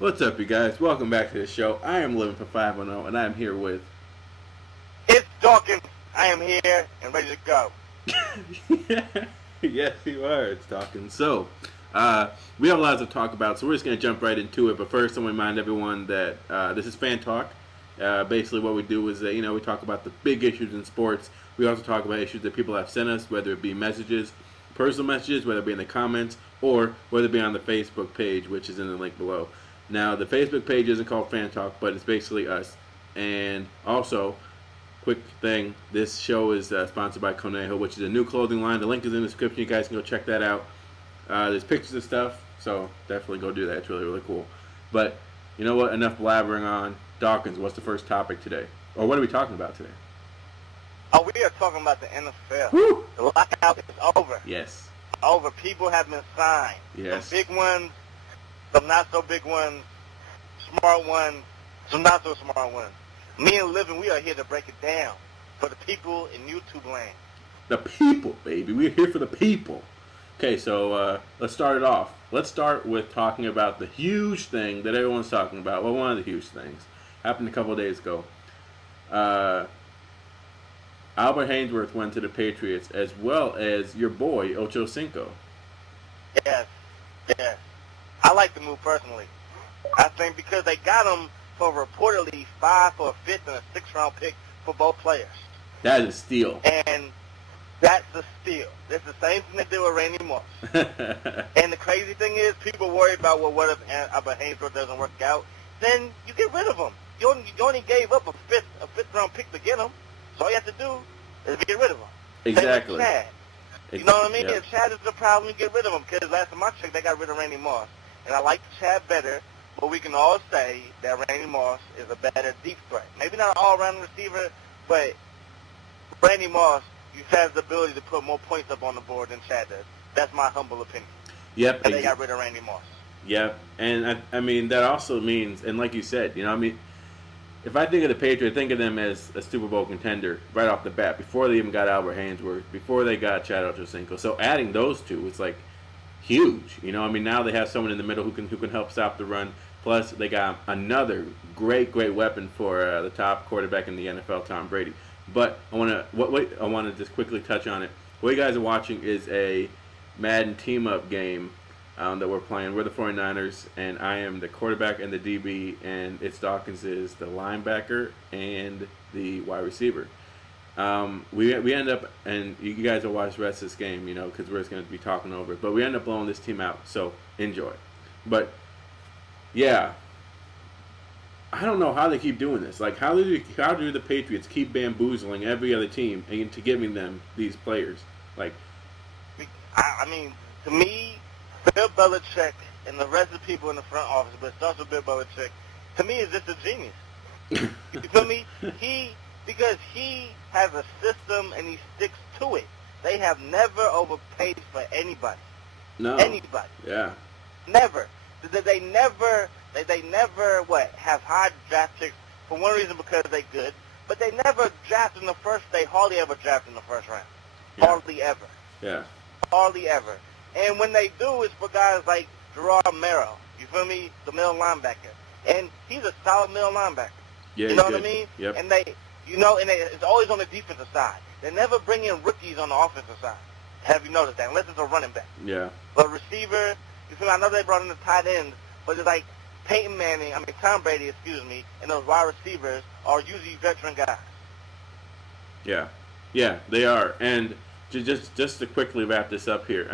What's up, you guys? Welcome back to the show. I am Livinfrom510, and I am here with... It's Dawkins. I am here and ready to go. Yes, you are. It's Dawkins. So, we have a lot to talk about, so we're just going to jump right into it. But first, I want to remind everyone that this is Fan Talk. Basically, what we do is, we talk about the big issues in sports. We also talk about issues that people have sent us, whether it be messages, personal messages, whether it be in the comments, or whether it be on the Facebook page, which is in the link below. Now, the Facebook page isn't called Fan Talk, but it's basically us. And also, quick thing, this show is sponsored by Conejo, which is a new clothing line. The link is in the description. You guys can go check that out. There's pictures of stuff, so definitely go do that. It's really, really cool. But you know what? Enough blabbering on. Dawkins, what's the first topic today? Or what are we talking about today? Oh, we are talking about the NFL. Woo! The lockout is over. Yes. Over. People have been signed. Yes. Some big ones, some not so big ones, smart ones, some not so smart ones. Me and Livin, we are here to break it down for the people in YouTube land. The people, baby. We're here for the people. Okay, so let's start it off. Let's start with talking about the huge thing that everyone's talking about. Well, one of the huge things. Happened a couple of days ago. Albert Haynesworth went to the Patriots, as well as your boy, Ocho Cinco. Yes. I like the move personally. I think because they got him for reportedly 5 for a 5th and a 6th round pick for both players. That is a steal. And that's a steal. It's the same thing they did with Randy Moss. And the crazy thing is, people worry about, well, what if Albert Haynesworth doesn't work out? Then you get rid of him. You only gave up a fifth round pick to get him. So all you have to do is get rid of him. Exactly. Same with Chad. You know what I mean? Yep. If Chad is the problem, you get rid of him. Because last time I checked, they got rid of Randy Moss. And I like Chad better, but we can all say that Randy Moss is a better deep threat. Maybe not an all-around receiver, but Randy Moss has the ability to put more points up on the board than Chad does. That's my humble opinion. Yep. And they got rid of Randy Moss. Yep. And I mean, that also means, and like you said, if I think of the Patriots, think of them as a Super Bowl contender right off the bat, before they even got Albert Haynesworth, before they got Chad Ochocinco. So adding those two, it's like huge. Now they have someone in the middle who can help stop the run. Plus, they got another great weapon for the top quarterback in the NFL, Tom Brady. But I want to just quickly touch on it. What you guys are watching is a Madden team-up game that we're playing. We're the 49ers, and I am the quarterback and the DB, and it's Dawkins is the linebacker and the wide receiver. We end up, and you guys will watch the rest of this game, because we're just going to be talking over it. But we end up blowing this team out, so enjoy. But, yeah, I don't know how they keep doing this. Like, how do the Patriots keep bamboozling every other team into giving them these players? Like, I mean, to me, Bill Belichick and the rest of the people in the front office, but it starts with Bill Belichick, to me is just a genius. You feel me? Because he has a system and he sticks to it. They have never overpaid for anybody. no. Anybody. Yeah. Never. They never have high draft picks for one reason, because they're good, but they never draft in the first, they hardly ever draft in the first round. Yeah. Hardly ever. Yeah. Hardly ever. And when they do, it's for guys like Gerard Merrill, you feel me, the middle linebacker. And he's a solid middle linebacker. Yeah, you know he's what I good. mean? Yep. And it's always on the defensive side. They never bring in rookies on the offensive side. Have you noticed that? Unless it's a running back. Yeah. But receiver, you feel me? I know they brought in the tight ends, but it's like Peyton Manning, Tom Brady, and those wide receivers are usually veteran guys. Yeah. Yeah, they are. And just to quickly wrap this up here,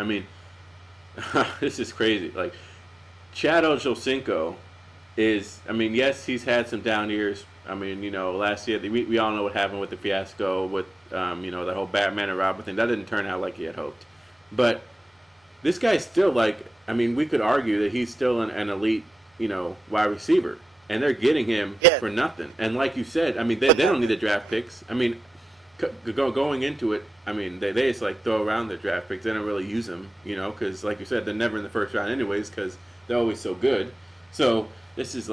this is crazy. Like, Chad Ochocinco is, yes, he's had some down years. Last year, we all know what happened with the fiasco with, the whole Batman and Robin thing. That didn't turn out like he had hoped. But this guy's still, we could argue that he's still an elite, wide receiver. And they're getting him for nothing. And like you said, they don't need the draft picks. Going into it, they just throw around their draft picks. They don't really use them, because like you said, they're never in the first round anyways, because they're always so good. So this is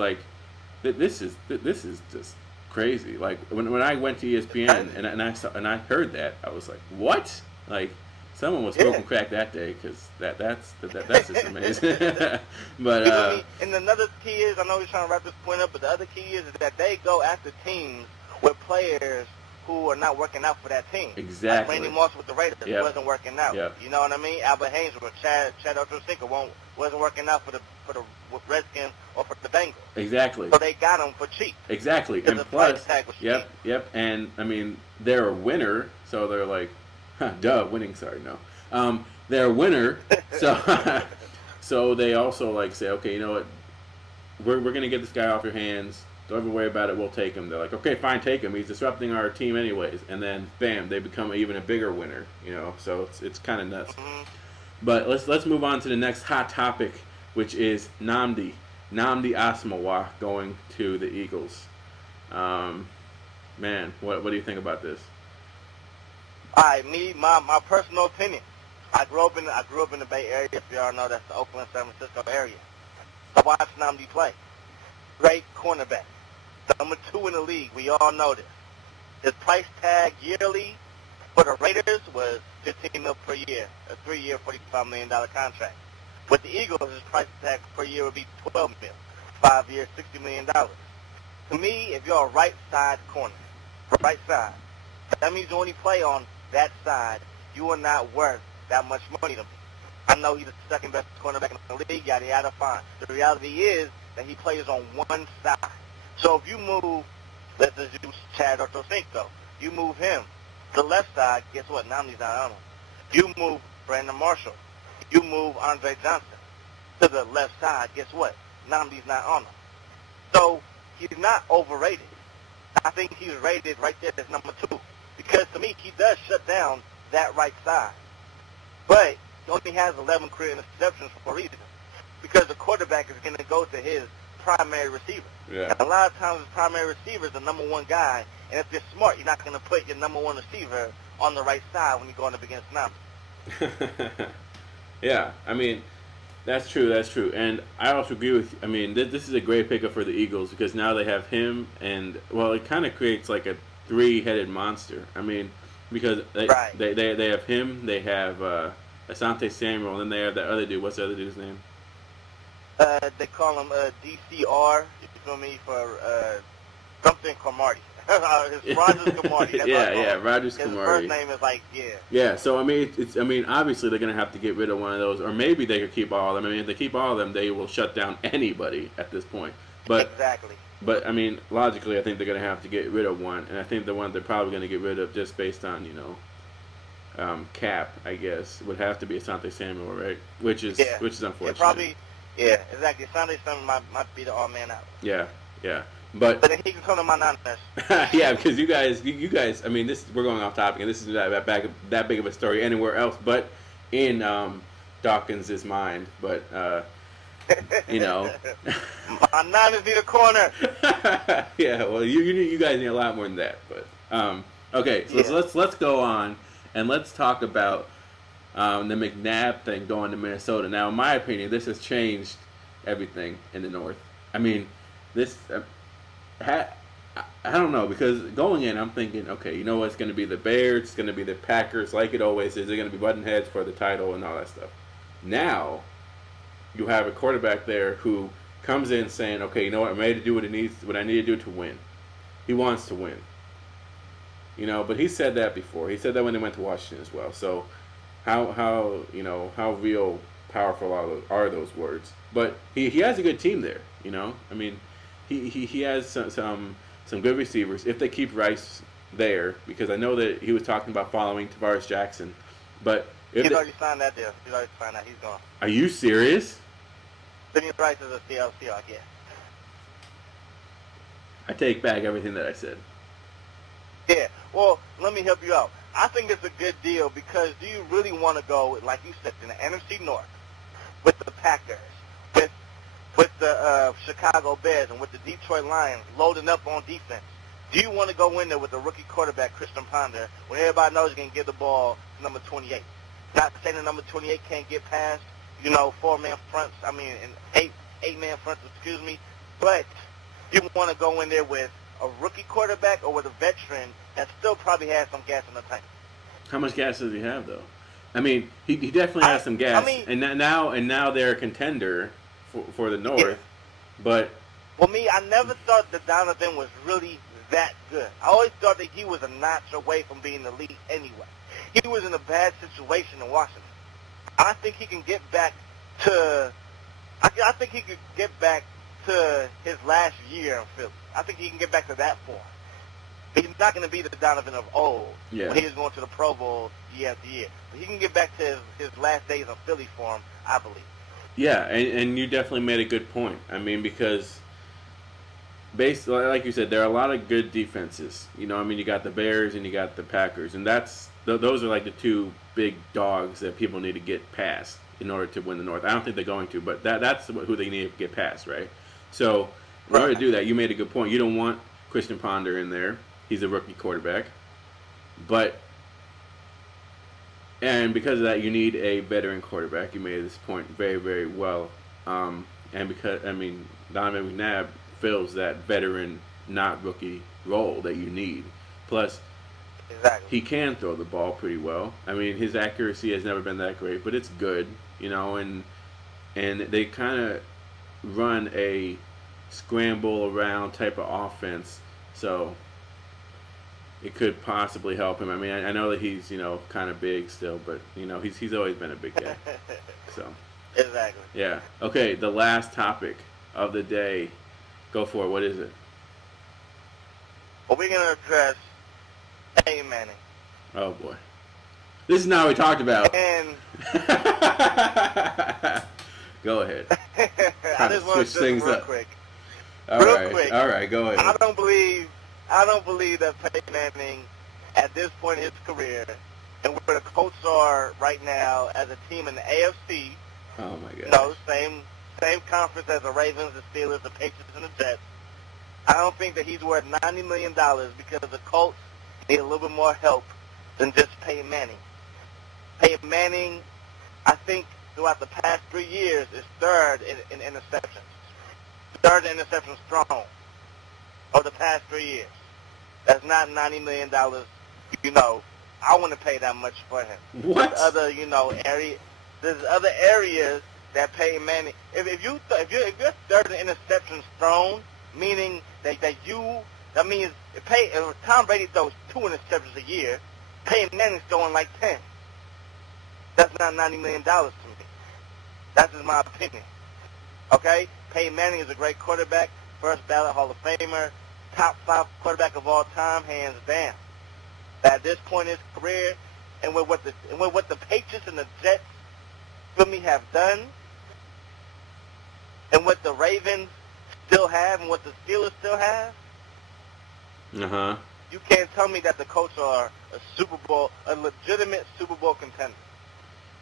just crazy. Like when I went to ESPN and I heard that, I was like, what? Like, Someone was Yeah. smoking crack that day because that's just amazing. But You know what I mean? And another key is, I know we're trying to wrap this point up, but the other key is that they go after teams with players who are not working out for that team. Exactly. Like Randy Moss with the Raiders wasn't working out. Yep. You know what I mean? Albert Haynes with Chad Ochocinco wasn't working out for the Redskins or for the Bengals. Exactly. So they got him for cheap. Exactly. And the plus, price tag was yep. And I mean, they're a winner, so they're like, winning. Sorry, no. They're a winner, so so they also like say, okay, you know what, we're gonna get this guy off your hands. Don't ever worry about it. We'll take him. They're like, okay, fine, take him. He's disrupting our team anyways. And then, bam, they become even a bigger winner. You know, so it's kind of nuts. Mm-hmm. But let's move on to the next hot topic, which is Nnamdi Asomugha going to the Eagles. Man, what do you think about this? All right, my personal opinion. I grew up in the Bay Area. If y'all know, that's the Oakland, San Francisco area. I watched Nnamdi play. Great cornerback. Number 2 in the league. We all know this. His price tag yearly for the Raiders was $15 million per year, a 3-year, $45 million contract. With the Eagles, his price tag per year would be $12 million, 5 years, $60 million. To me, if you're a right side corner, right side, that means you only play on that side. You are not worth that much money to me. I know he's the second best cornerback in the league, yada yada, fine. The reality is that he plays on one side. So if you move, let's just use Chad Ochocinco, you move him to the left side, guess what? Nnamdi's not on him. You move Brandon Marshall, you move Andre Johnson to the left side, guess what? Nnamdi's not on him. So he's not overrated. I think he's rated right there as number 2. Because to me, he does shut down that right side. But he only has 11 career interceptions for a reason. Because the quarterback is going to go to his primary receiver. Yeah. And a lot of times his primary receiver is the number 1 guy. And if you're smart, you're not going to put your number 1 receiver on the right side when you're going up against Nnamdi. Yeah, I mean, that's true. And I also agree with you. I mean, this is a great pickup for the Eagles because now they have him and, well, it kind of creates like a 3-headed monster. I mean, because they have him, they have Asante Samuel, and then they have that other dude. What's the other dude's name? They call him DCR, you feel me, for something Cromartie. It's Rogers Cromartie. Rogers Cromartie. His first name is like, Yeah, so I mean, obviously they're gonna have to get rid of one of those, or maybe they could keep all of them. I mean, if they keep all of them, they will shut down anybody at this point. But exactly. But I mean, logically, I think they're gonna have to get rid of one, and I think the one they're probably gonna get rid of just based on cap, I guess, would have to be Asante Samuel, right? Which is unfortunate. Exactly. Asante Samuel might be the odd man out. Yeah. But then he can come to my nonsense. Yeah, because you guys. I mean, we're going off topic, and this is that big of a story anywhere else, but in Dawkins' mind. But my nine is the corner. Yeah, well, you guys need a lot more than that. But okay, so let's go on and let's talk about the McNabb thing going to Minnesota. Now, in my opinion, this has changed everything in the North. I mean, this. I don't know, because going in, I'm thinking, okay, you know what? It's going to be the Bears, it's going to be the Packers, like it always is. They're going to be button heads for the title and all that stuff. Now, you have a quarterback there who comes in saying, okay, you know what? I'm ready to do what I need to do to win. He wants to win. But he said that before. He said that when they went to Washington as well. So, how real, powerful are those words? But he has a good team there. I mean. He has some good receivers if they keep Rice there, because I know that he was talking about following Tavares Jackson, but he's already signed that deal. He's already signed that. He's gone. Are you serious? Damian Rice is a Seahawks, yeah. I take back everything that I said. Yeah. Well, let me help you out. I think it's a good deal because do you really want to go, like you said, in the NFC North with the Packers, with the Chicago Bears, and with the Detroit Lions loading up on defense? Do you want to go in there with a rookie quarterback, Christian Ponder, when everybody knows you can give the ball to number 28? Not saying that number 28 can't get past, 4-man fronts, and eight-man fronts, but you want to go in there with a rookie quarterback or with a veteran that still probably has some gas in the tank. How much gas does he have, though? I mean, he definitely has some gas, I mean, and now they're a contender for the North, yeah. but Well, I never thought that Donovan was really that good. I always thought that he was a notch away from being elite anyway. He was in a bad situation in Washington. I think he can get back to. I think he could get back to his last year in Philly. I think he can get back to that form. He's not going to be the Donovan of old when he was going to the Pro Bowl year after year. But he can get back to his last days of Philly form, I believe. Yeah, and you definitely made a good point. I mean, because like you said, there are a lot of good defenses. You know, I mean, you got the Bears and you got the Packers, and those are like the two big dogs that people need to get past in order to win the North. I don't think they're going to, but that's who they need to get past, right? So in order to do that, you made a good point. You don't want Christian Ponder in there. He's a rookie quarterback. And because of that, you need a veteran quarterback. You made this point very, very well. And because, I mean, Donovan McNabb fills that veteran, not rookie role that you need. Plus, he can throw the ball pretty well. I mean, his accuracy has never been that great, but it's good, you know, and they kind of run a scramble around type of offense, so it could possibly help him. I mean, I know that he's, you know, kind of big still, but, you know, he's always been a big guy. So Exactly. Yeah. Okay, the last topic of the day. Go for it. What is it? Well, we're going to address Peyton Manning. Oh, boy. This is not what we talked about. And go ahead. I just want to switch things real up. quick. All Real right. quick. All right, go ahead. I don't believe that Peyton Manning, at this point in his career, and where the Colts are right now as a team in the AFC, oh my God. no, same conference as the Ravens, the Steelers, the Patriots, and the Jets. I don't think that he's worth $90 million because the Colts need a little bit more help than just Peyton Manning. Peyton Manning, I think, throughout the past 3 years, is third in interceptions. Third in interceptions thrown over the past 3 years. That's not $90 million. You know, I wouldn't pay that much for him. What? There's other areas that Peyton Manning. If you're third in interceptions thrown, meaning that means if Tom Brady throws 2 interceptions a year, Peyton Manning's throwing like 10. That's not $90 million to me. That's just my opinion. Okay? Peyton Manning is a great quarterback, first ballot Hall of Famer, top 5 quarterback of all time, hands down. At this point in his career, and with what the Patriots and the Jets for me have done, and what the Ravens still have, and what the Steelers still have, you can't tell me that the Colts are a legitimate Super Bowl contender.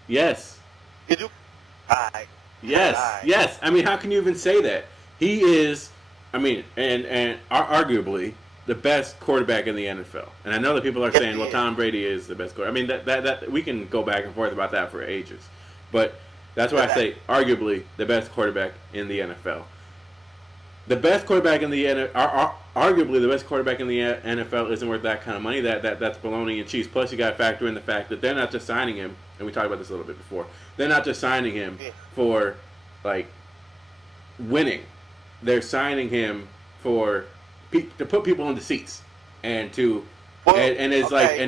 Yes. Did you? Alright. Yes. I mean, how can you even say that? He is, I mean, and arguably the best quarterback in the NFL. And I know that people are saying, well, Tom Brady is the best quarterback. I mean, that we can go back and forth about that for ages. But that's why I say arguably the best quarterback in the NFL. The best quarterback in the arguably the best quarterback in the NFL isn't worth that kind of money. That's baloney and cheese. Plus, you got to factor in the fact that they're not just signing him, and we talked about this a little bit before. They're not just signing him for like winning. They're signing him for to put people in the seats and to and it's like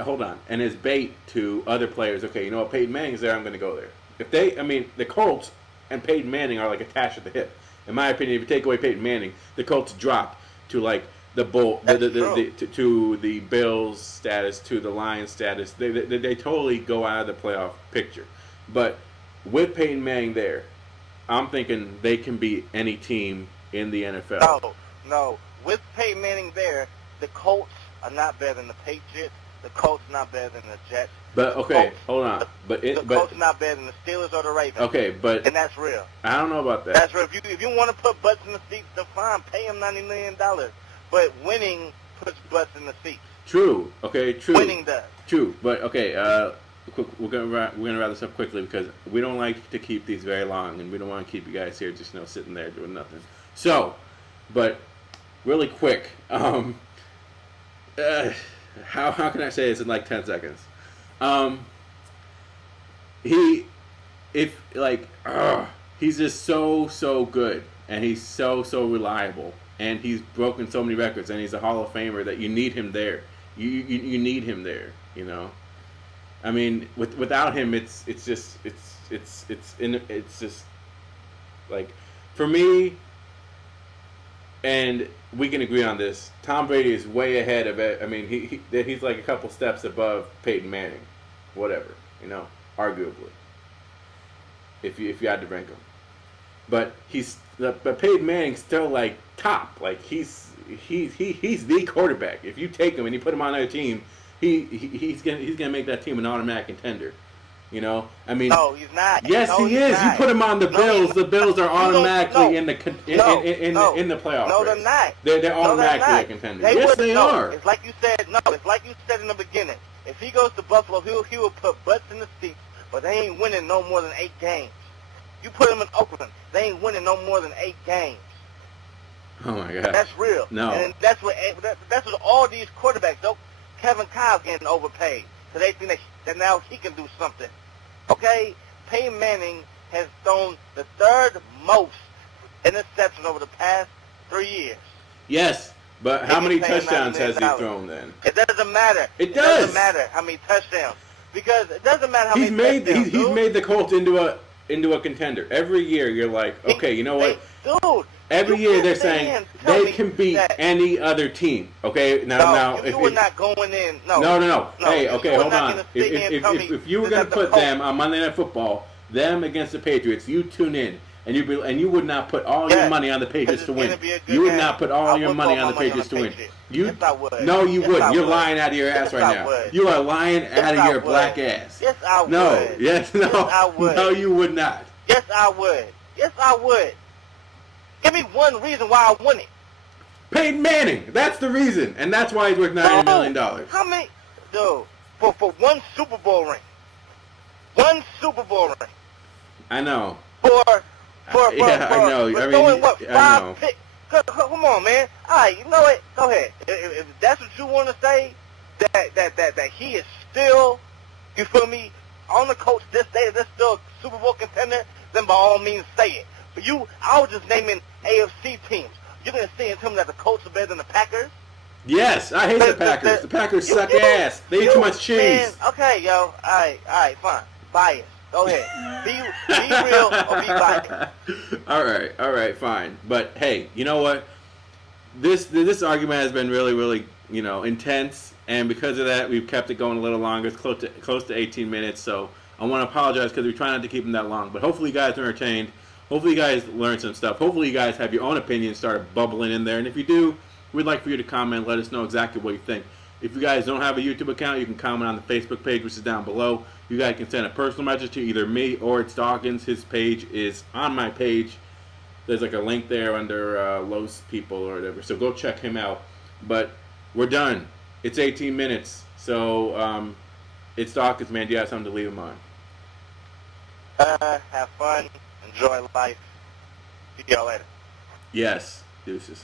hold on, and it's bait to other players. Okay, you know what? Peyton Manning's there. I'm going to go there. The Colts and Peyton Manning are like attached at the hip. In my opinion, if you take away Peyton Manning, the Colts drop to like to the Bills status, to the Lions status. They totally go out of the playoff picture. But with Peyton Manning there, I'm thinking they can beat any team in the NFL. No. With Peyton Manning there, the Colts are not better than the Patriots. The Colts not better than the Jets. But okay, hold on. The Colts not better than the Steelers or the Ravens. Okay, but and that's real. I don't know about that. That's real. If you want to put butts in the seats, then fine, pay them $90 million. But winning puts butts in the seats. True. Okay. True. Winning does. True. But okay. We're gonna wrap this up quickly because we don't like to keep these very long, and we don't want to keep you guys here just sitting there doing nothing. So, but really quick. How can I say this in like 10 seconds? he's just so good, and he's so reliable, and he's broken so many records, and he's a Hall of Famer that you need him there. You need him there. You know, I mean, without him, it's just like, for me. And we can agree on this. Tom Brady is way ahead of it. I mean, he's like a couple steps above Peyton Manning, whatever, you know, arguably. If you had to rank him, but Peyton Manning's still like top. Like he's the quarterback. If you take him and you put him on another team, he's gonna make that team an automatic contender. You know, I mean, no, he's not. Yes, no, he is. Not. You put him on the Bills. The Bills are automatically in the playoffs. No, they're not. They're automatically a contender. Yes, they are. It's like you said. No, it's like you said in the beginning. If he goes to Buffalo, he will put butts in the seats, but they ain't winning no more than 8 games. You put him in Oakland, they ain't winning no more than 8 games. Oh my God, that's real. No, and that's what all these quarterbacks. Though Kevin Kyle getting overpaid, so they think that now he can do something. Okay, Peyton Manning has thrown the 3rd most interceptions over the past 3 years. Yes, but how many touchdowns has he thrown then? It doesn't matter. It doesn't matter how many touchdowns, because it doesn't matter how many touchdowns. He's made the Colts into a contender. Every year you're like, okay, you know what? Dude. Every year they're saying they can beat any other team. Okay, now you were not going in. No. Hey, okay, hold on. If you were going to put them on Monday Night Football, them against the Patriots, you tune in and you would not put all your money on the Patriots to win. You would not put all your money on the Patriots to win. Yes, I would. No, you wouldn't. You're lying out of your ass right now. You are lying out of your black ass. Yes, I would. No, yes, no. Yes, I would. No, you would not. Yes, I would. Yes, I would. Give me one reason why I won it. Peyton Manning. That's the reason. And that's why he's worth $90 million. How many? Dude, for one Super Bowl ring. One Super Bowl ring. I know. I know. I mean, what, 5 picks? Come on, man. All right, you know what? Go ahead. If that's what you want to say, that he is still, you feel me, on the coach this day, that's still a Super Bowl contender, then by all means say it. But I was just naming AFC teams. You're going to say and tell me that the Colts are better than the Packers? Yes, I hate the Packers. The Packers suck ass. They eat too much cheese. Man, okay, yo. All right, fine. Bias. Go ahead. Be real or be biased. All right, fine. But hey, you know what? This argument has been really, intense, and because of that, we've kept it going a little longer. It's close to 18 minutes. So I want to apologize because we try not to keep them that long. But hopefully, you guys are entertained. Hopefully, you guys learned some stuff. Hopefully, you guys have your own opinions start bubbling in there. And if you do, we'd like for you to comment. Let us know exactly what you think. If you guys don't have a YouTube account, you can comment on the Facebook page, which is down below. You guys can send a personal message to either me or it's Dawkins. His page is on my page. There's like a link there under Los People or whatever. So go check him out. But we're done. It's 18 minutes. So it's Dawkins, man. Do you have something to leave him on? Have fun. Enjoy life. See y'all later. Yes. Deuces.